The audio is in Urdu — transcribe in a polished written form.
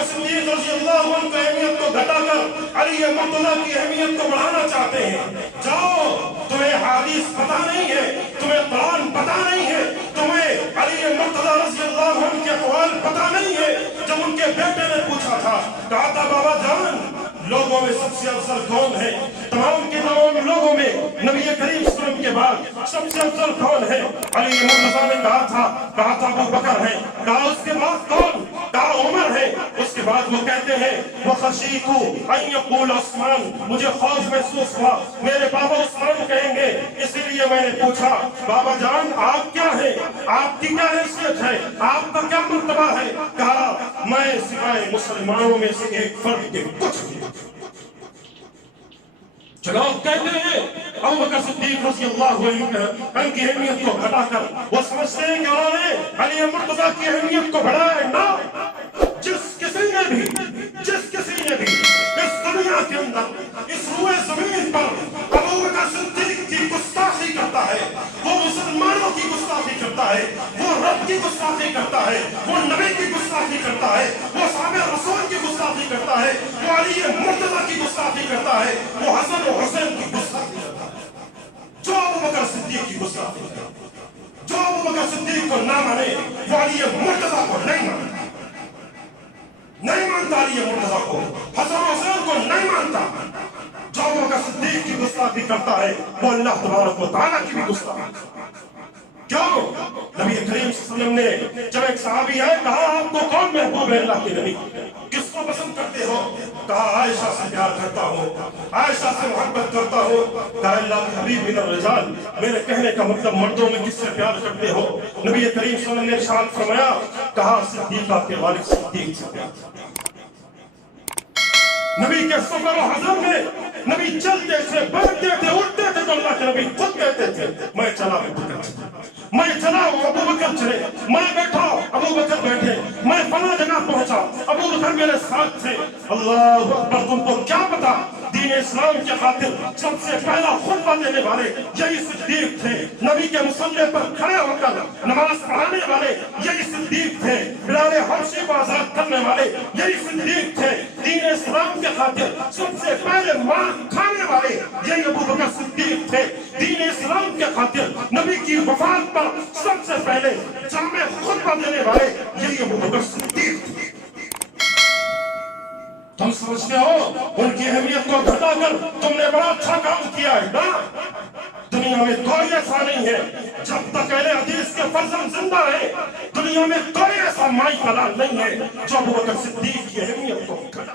بکر صدیق رضی اللہ عنہ کی اہمیت کو گھٹا کر علی مرتضیٰ کی اہمیت کو بڑھانا چاہتے ہیں. جاؤ, تمہیں حدیث پتہ نہیں ہے, تمہیں قرآن پتہ نہیں ہے, تمہیں علی مرتضیٰ رضی اللہ عنہ کے اقوال پتہ نہیں ہے. جب ان کے بیٹے نے پوچھا تھا, کہا تھا بابا جان لوگوں میں سب سے افضل کون ہے؟ تمام کے تمام لوگوں میں نبی کریم صلی اللہ علیہ وسلم کے بعد سب سے افضل کون ہے؟ علی مرتضیٰ نے کہا تھا ابو بکر ہے. کہا اس کے بعد کون؟ کہا عمر ہے. اس کے بعد وہ کہتے ہیں وَخَشِیتُ أَن يَقُولَ عثمان, مجھے خوف محسوس ہوا میرے بابا عثمان کہیں گے, اسی لیے میں نے پوچھا بابا جان آپ کیا ہیں, آپ کی کیا حیثیت ہے, آپ کا کیا مرتبہ ہے؟ کہا میں سوائے مسلمانوں میں سے ایک فرد کے کچھ نہیں. چلو کہتے ہیں ابو بکر صدیق رضی اللہ عنہ کی اہمیت کو گھٹا کر وہ سمجھتے ہیں کہ انہوں نے علی مرتضیٰ کی اہمیت کو بڑھایا. نہ, جس کسی نے بھی اس دنیا کے اندر اس روئے زمین پر ابو بکر صدیق کی گستاخی کرتا ہے, وہ مسلمانوں کی گستاخی کرتا ہے, وہ رب کی گستاخی کرتا ہے, وہ نبی کی گستاخی کرتا ہے, وہ صحابہ رسول کی گستاخی کرتا ہے, وہ علی مرتضیٰ کی گستاخی کرتا ہے, وہ حسن و حسین کی گستاخی کرتا ہے. جو ابو بکر صدیق کی گستاخی کرتا ہے, جو ابو بکر صدیق کو نہ مانے وہ علی مرتضیٰ کو نہیں مانتا, نہیں مانتا علی مرتضیٰ کو, حسن و حسین کو نہیں مانتا. جو ابو بکر صدیق کی گستاخی کرتا ہے وہ اللہ تبارک و تعالیٰ کی بھی گستاخی کرتا ہے. کیوں؟ نبی کریم صلی اللہ علیہ وسلم نے جب ایک صحابی آئے, کہا آپ کو کون محبوب ہے اللہ کے نبی, کس کو پسند کرتے ہو؟ کہا عائشہ سے پیار کرتا ہوں, عائشہ سے محبت کرتا ہوں. کہا اللہ کے حبیب من الرجال, میرے کہنے کا مطلب مردوں میں کس سے پیار کرتے ہو؟ نبی کریم صلی اللہ علیہ وسلم نے ارشاد فرمایا, کہا صدیقہ کے والد صدیق سے پیار. نبی کے سفر و حضر میں نبی چلتے تھے, بیٹھتے تھے, اٹھتے تھے تو اللہ کے نبی خود کہتے تھے میں چلا ابو بکر چلے, میں چلا ابو بکر چلے, میں بیٹھا ابو بکر بیٹھے, میں فلاں جگہ پہنچا ابو بکر میرے ساتھ تھے. اللہ اکبر, تم کو کیا پتا دین اسلام کے خاطر سب سے پہلا خطبہ دینے والے یہی صدیق تھے, نبی کے مصلی پر کھڑے ہو کر نماز پڑھانے والے یہی صدیق تھے, بلال حبشی کو آزاد کرنے والے یہی صدیق تھے, دین اسلام کے خاطر سب سے پہلے مار کھانے والے یہی ابو بکر صدیق تھے, دین اسلام کے خاطر نبی کی وفات پر سب سے پہلے جامع خطبہ دینے والے یہی ابو بکر صدیق تھے. تم سمجھتے ہو ان کی اہمیت کو گھٹا کر تم نے بڑا اچھا کام کیا ہے نا؟ دنیا میں کوئی ایسا نہیں ہے, جب تک اہل حدیث کے فرزند زندہ ہیں دنیا میں کوئی ایسا مائی کلام نہیں ہے جو ابو بکر صدیق کی اہمیت کو گھٹا.